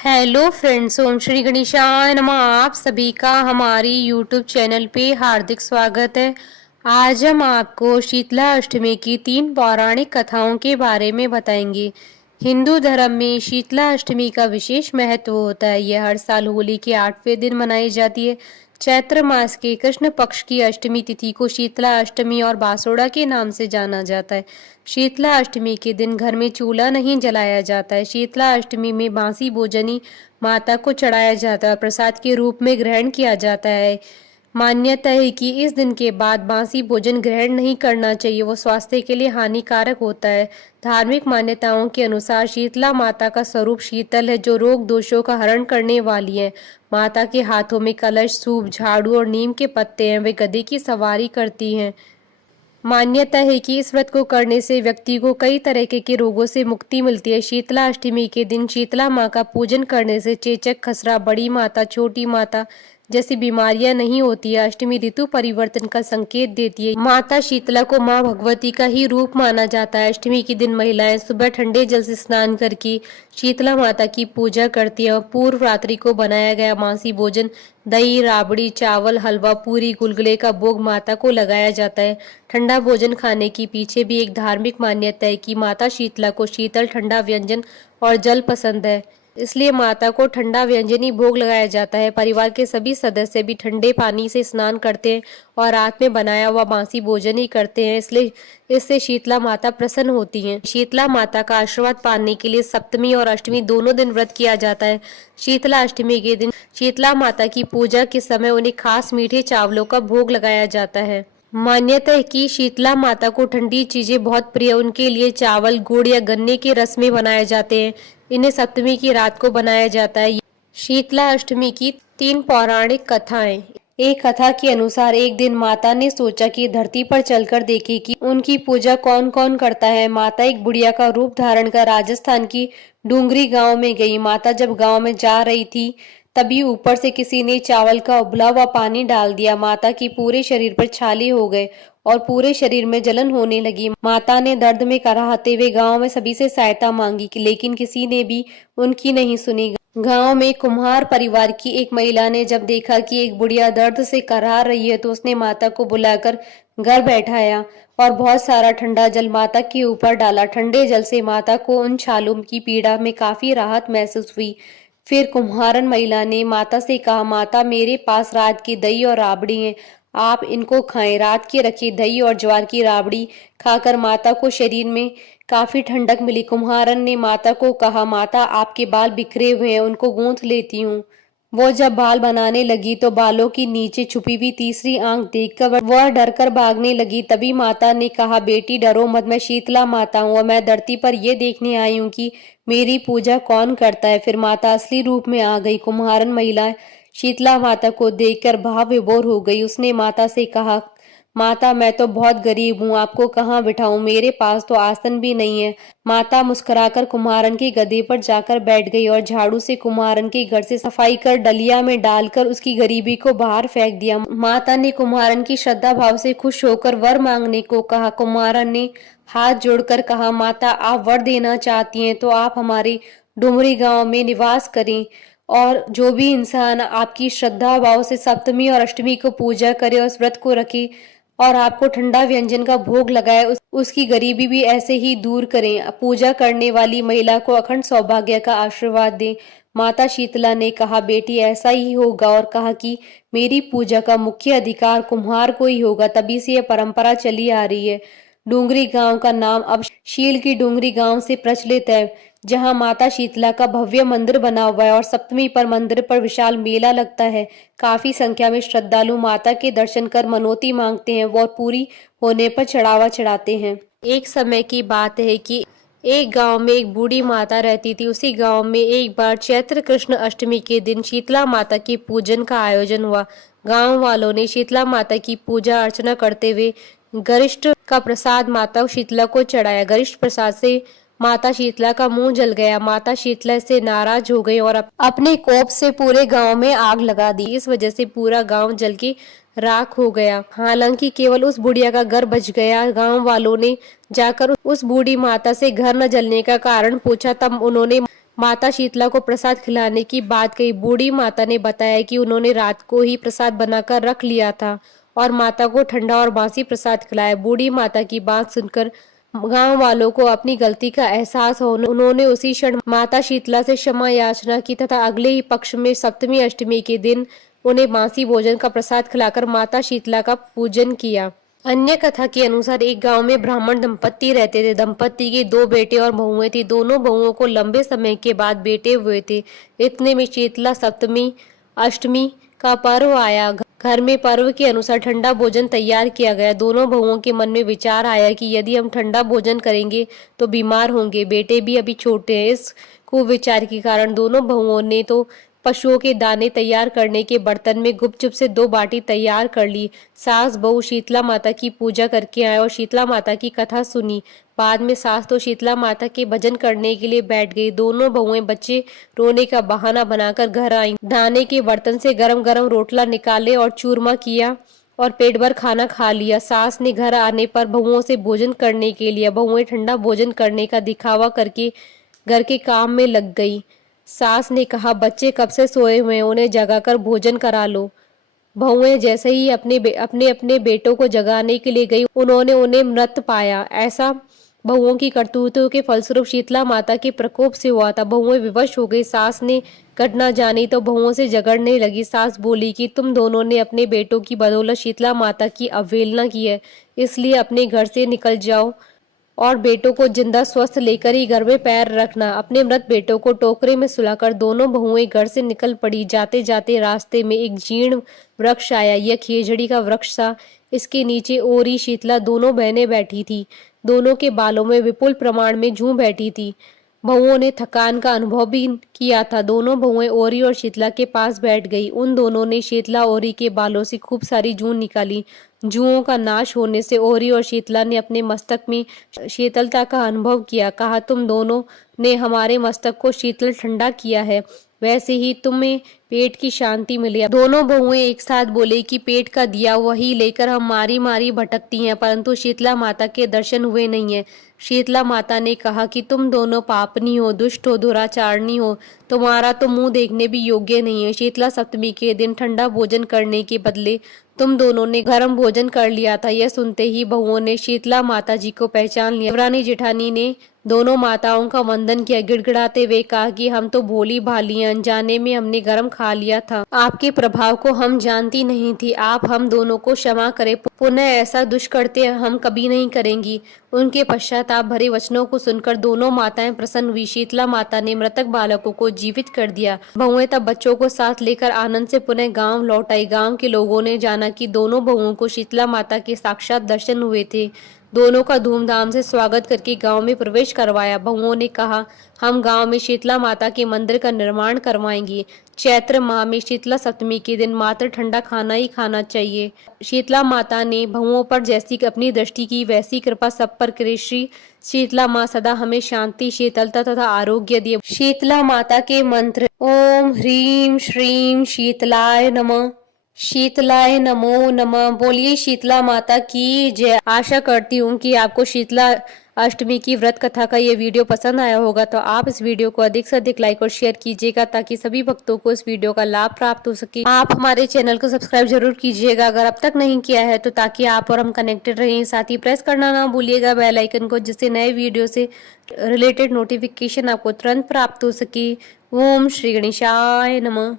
Hello friends, ओम श्री गणेशाय नमः। आप सभी का हमारी यूट्यूब चैनल पे हार्दिक स्वागत है। आज हम आपको शीतला अष्टमी की 3 पौराणिक कथाओं के बारे में बताएंगे। हिंदू धर्म में शीतला अष्टमी का विशेष महत्व होता है। यह हर साल होली के 8वें दिन मनाई जाती है। चैत्र मास के कृष्ण पक्ष की अष्टमी तिथि को शीतला अष्टमी और बासोड़ा के नाम से जाना जाता है। शीतला अष्टमी के दिन घर में चूल्हा नहीं जलाया जाता है। शीतला अष्टमी में बासी भोजनी माता को चढ़ाया जाता है और प्रसाद के रूप में ग्रहण किया जाता है। मान्यता है कि इस दिन के बाद बासी भोजन ग्रहण नहीं करना चाहिए, वो स्वास्थ्य के लिए हानिकारक होता है। धार्मिक मान्यताओं के अनुसार शीतला माता का स्वरूप शीतल है, जो रोग दोषों का हरण करने वाली है। माता के हाथों में कलश, सूप, झाड़ू और नीम के पत्ते हैं। वे गधे की सवारी करती हैं। मान्यता है कि इस व्रत को करने से व्यक्ति को कई तरह के रोगों से मुक्ति मिलती है। शीतला अष्टमी के दिन शीतला माँ का पूजन करने से चेचक, खसरा, बड़ी माता, छोटी माता जैसी बीमारियां नहीं होती है। अष्टमी ऋतु परिवर्तन का संकेत देती है। माता शीतला को माँ भगवती का ही रूप माना जाता है। अष्टमी के दिन महिलाएं सुबह ठंडे जल से स्नान करके शीतला माता की पूजा करती है और पूर्व रात्रि को बनाया गया मासी भोजन दही, राबड़ी, चावल, हलवा, पूरी, गुलगुले का भोग माता को लगाया जाता है। ठंडा भोजन खाने के पीछे भी एक धार्मिक मान्यता है कि माता शीतला को शीतल ठंडा व्यंजन और जल पसंद है, इसलिए माता को ठंडा व्यंजन ही भोग लगाया जाता है। परिवार के सभी सदस्य भी ठंडे पानी से स्नान करते हैं और रात में बनाया हुआ बासी भोजन ही करते हैं, इसलिए इससे शीतला माता प्रसन्न होती हैं। शीतला माता का आशीर्वाद पाने के लिए सप्तमी और अष्टमी दोनों दिन व्रत किया जाता है। शीतला अष्टमी के दिन शीतला माता की पूजा के समय उन्हें खास मीठे चावलों का भोग लगाया जाता है। मान्यता है कि शीतला माता को ठंडी चीजें बहुत प्रिय, उनके लिए चावल, गुड़ या गन्ने के रस में बनाए जाते हैं। इन्हें सप्तमी की रात को बनाया जाता है। शीतला अष्टमी की 3 पौराणिक कथाएं। एक कथा के अनुसार एक दिन माता ने सोचा कि धरती पर चलकर देखे कि उनकी पूजा कौन कौन करता है। माता एक बुढ़िया का रूप धारण कर राजस्थान की डूंगरी गांव में गई। माता जब गांव में जा रही थी, तभी ऊपर से किसी ने चावल का उबला हुआ पानी डाल दिया। माता के पूरे शरीर पर छाले हो गए और पूरे शरीर में जलन होने लगी। माता ने दर्द में कराहते हुए गांव में सभी से सहायता मांगी, लेकिन किसी ने भी उनकी नहीं सुनी। गांव में कुम्हार परिवार की एक महिला ने जब देखा कि एक बुढ़िया दर्द से कराह रही है, तो उसने माता को बुलाकर घर बैठाया और बहुत सारा ठंडा जल माता के ऊपर डाला। ठंडे जल से माता को उन छालों की पीड़ा में काफी राहत महसूस हुई। फिर कुम्हारन महिला ने माता से कहा, माता, मेरे पास रात की दही और राबड़ी है, आप इनको खाएं। रात की रखी दही और ज्वार की राबड़ी खाकर माता को शरीर में काफी ठंडक मिली। कुम्हारन ने माता को कहा, माता, आपके बाल बिखरे हुए हैं, उनको गूंथ लेती हूँ। वो जब बाल बनाने लगी तो बालों की नीचे छुपी हुई तीसरी आंख देखकर वह डरकर भागने लगी। तभी माता ने कहा, बेटी डरो मत, मैं शीतला माता हूँ और मैं धरती पर ये देखने आई हूँ कि मेरी पूजा कौन करता है। फिर माता असली रूप में आ गई। कुम्हारन महिला शीतला माता को देखकर भाव विभोर हो गई। उसने माता से कहा, माता, मैं तो बहुत गरीब हूँ, आपको कहाँ बिठाऊं, मेरे पास तो आसन भी नहीं है। माता मुस्कुराकर कुम्हारन के गधे पर जाकर बैठ गई और झाड़ू से कुम्हारन के घर से सफाई कर डलिया में डालकर उसकी गरीबी को बाहर फेंक दिया। माता ने कुम्हारन की श्रद्धा भाव से खुश होकर वर मांगने को कहा। कुम्हारन ने हाथ जोड़कर कहा, माता, आप वर देना चाहती हैं तो आप हमारे डुमरी गांव में निवास करें और जो भी इंसान आपकी श्रद्धा भाव से सप्तमी और अष्टमी को पूजा करे और इस व्रत को रखे और आपको ठंडा व्यंजन का भोग लगाए, उसकी गरीबी भी ऐसे ही दूर करें। पूजा करने वाली महिला को अखंड सौभाग्य का आशीर्वाद दें। माता शीतला ने कहा, बेटी, ऐसा ही होगा, और कहा कि मेरी पूजा का मुख्य अधिकार कुम्हार को ही होगा। तभी से यह परंपरा चली आ रही है। डूंगरी गांव का नाम अब शील की डूंगरी गांव से प्रचलित है, जहां माता शीतला का भव्य मंदिर बना हुआ है और सप्तमी पर मंदिर पर विशाल मेला लगता है। काफी संख्या में श्रद्धालु माता के दर्शन कर मनौती मांगते हैं और पूरी होने पर चढ़ावा चढ़ाते हैं। एक समय की बात है कि एक गांव में एक बूढ़ी माता रहती थी। उसी गांव में एक बार चैत्र कृष्ण अष्टमी के दिन शीतला माता की पूजन का आयोजन हुआ। गांव वालों ने शीतला माता की पूजा अर्चना करते हुए गरिष्ठ का प्रसाद माता शीतला को चढ़ाया। गरिष्ठ प्रसाद से माता शीतला का मुंह जल गया। माता शीतला से नाराज हो गई और अपने कोप से पूरे गांव में आग लगा दी। इस वजह से पूरा गांव जल के राख हो गया। हालांकि केवल उस बुढ़िया का घर बच गया। गांव वालों ने जाकर उस बूढ़ी माता से घर न जलने का कारण पूछा। तब उन्होंने माता शीतला को प्रसाद खिलाने की बात कही। बूढ़ी माता ने बताया कि उन्होंने रात को ही प्रसाद बनाकर रख लिया था और माता को ठंडा और बासी प्रसाद खिलाया। बूढ़ी माता की बात सुनकर गांव वालों को अपनी गलती का एहसास हो उन्होंने उसी क्षण माता शीतला से क्षमा याचना की तथा अगले ही पक्ष में सप्तमी अष्टमी के दिन उन्हें बासी भोजन का प्रसाद खिलाकर माता शीतला का पूजन किया। अन्य कथा के अनुसार एक गांव में ब्राह्मण दंपत्ति रहते थे। दंपत्ति के 2 बेटे और बहुएं थी। दोनों बहुओं को लंबे समय के बाद बेटे हुए थे। इतने में शीतला सप्तमी अष्टमी का पर्व आया। घर में पर्व के अनुसार ठंडा भोजन तैयार किया गया। दोनों बहुओं के मन में विचार आया कि यदि हम ठंडा भोजन करेंगे तो बीमार होंगे। बेटे भी अभी छोटे हैं। इस कुविचार के कारण दोनों बहुओं ने तो पशुओं के दाने तैयार करने के बर्तन में गुपचुप से 2 बाटी तैयार कर ली। सास बहू शीतला माता की पूजा करके आए और शीतला माता की कथा सुनी। बाद में सास तो शीतला माता के भजन करने के लिए बैठ गई। दोनों बहुएं बच्चे रोने का बहाना बनाकर घर आई। दाने के बर्तन से गरम गरम रोटला निकाले और चूरमा किया और पेट भर खाना खा लिया। सास ने घर आने पर बहुओं से भोजन करने के लिए बहुएं ठंडा भोजन करने का दिखावा करके घर के काम में लग गई। सास ने कहा, बच्चे कब से सोए हुए हैं, उन्हें जगाकर भोजन करा लो। बहुएं जैसे ही अपने बेटों को जगाने के लिए गई, उन्होंने उन्हें मृत पाया। ऐसा बहुओं की करतूतों के फलस्वरूप शीतला माता के प्रकोप से हुआ था। बहुएं विवश हो गई। सास ने घटना जानी तो बहुओं से झगड़ने लगी। सास बोली कि तुम दोनों ने अपने बेटों की बदौलत शीतला माता की अवहेलना की है, इसलिए अपने घर से निकल जाओ और बेटों को जिंदा स्वस्थ लेकर ही घर में पैर रखना। अपने मृत बेटों को टोकरे में सुलाकर दोनों बहुएं घर से निकल पड़ी। जाते जाते रास्ते में एक जीर्ण वृक्ष आया। यह खेजड़ी का वृक्ष था। इसके नीचे ओरी शीतला दोनों बहनें बैठी थी। दोनों के बालों में विपुल प्रमाण में जूं बैठी थी। बहुओं ने थकान का अनुभव भी किया था। दोनों बहुएं ओरी और शीतला के पास बैठ गई। उन दोनों ने शीतला ओरी के बालों से खूब सारी जूं निकाली। जुओं का नाश होने से ओरी और शीतला ने अपने मस्तक में शीतलता का अनुभव किया। कहा, तुम दोनों ने हमारे मस्तक को शीतल ठंडा किया है, वैसे ही तुम्हें पेट की शांति मिली। दोनों बहुएं एक साथ बोले कि पेट का दिया वही लेकर हम मारी मारी भटकती हैं, परंतु शीतला माता के दर्शन हुए नहीं है। शीतला माता ने कहा कि तुम दोनों पापनी हो, दुष्ट हो, दुराचारणी हो, तुम्हारा तो मुंह देखने भी योग्य नहीं है। शीतला सप्तमी के दिन ठंडा भोजन करने के बदले तुम दोनों ने गर्म भोजन कर लिया था। यह सुनते ही बहुओं ने शीतला माता जी को पहचान लिया। देवरानी जेठानी ने दोनों माताओं का वंदन किया। गिड़गिड़ाते हुए कहा कि हम तो भोली भाली हैं, अनजाने में हमने गरम खा लिया था। आपके प्रभाव को हम जानती नहीं थी। आप हम दोनों को क्षमा करें। पुनः ऐसा दुष्कृत्य हम कभी नहीं करेंगी। उनके पश्चाताप भरे वचनों को सुनकर दोनों माताएं प्रसन्न हुई। शीतला माता ने मृतक बालकों को जीवित कर दिया। बहुएं तब बच्चों को साथ लेकर आनंद से पुनः गांव लौट आई। गांव के लोगों ने जाना कि दोनों बहुओं को शीतला माता के साक्षात दर्शन हुए थे। दोनों का धूमधाम से स्वागत करके गांव में प्रवेश करवाया। बहुओं ने कहा, हम गांव में शीतला माता के मंदिर का निर्माण करवाएंगे। चैत्र माह में शीतला सप्तमी के दिन मात्र ठंडा खाना ही खाना चाहिए। शीतला माता ने बहुओं पर जैसी अपनी दृष्टि की वैसी कृपा सब पर करे। श्री शीतला माँ सदा हमें शांति, शीतलता तथा आरोग्य दिए। शीतला माता के मंत्र। ओम ह्रीं श्रीं शीतलाय नमः। शीतलाय नमो नमः। बोलिए शीतला माता की जय। आशा करती हूँ कि आपको शीतला अष्टमी की व्रत कथा का ये वीडियो पसंद आया होगा, तो आप इस वीडियो को अधिक से अधिक लाइक और शेयर कीजिएगा ताकि सभी भक्तों को इस वीडियो का लाभ प्राप्त हो सके। आप हमारे चैनल को सब्सक्राइब जरूर कीजिएगा अगर अब तक नहीं किया है तो, ताकि आप और हम कनेक्टेड रहें। साथ ही प्रेस करना ना भूलिएगा बेल आइकन को, जिससे नए वीडियो से रिलेटेड नोटिफिकेशन आपको तुरंत प्राप्त हो सके। ओम श्री गणेशाय नमः।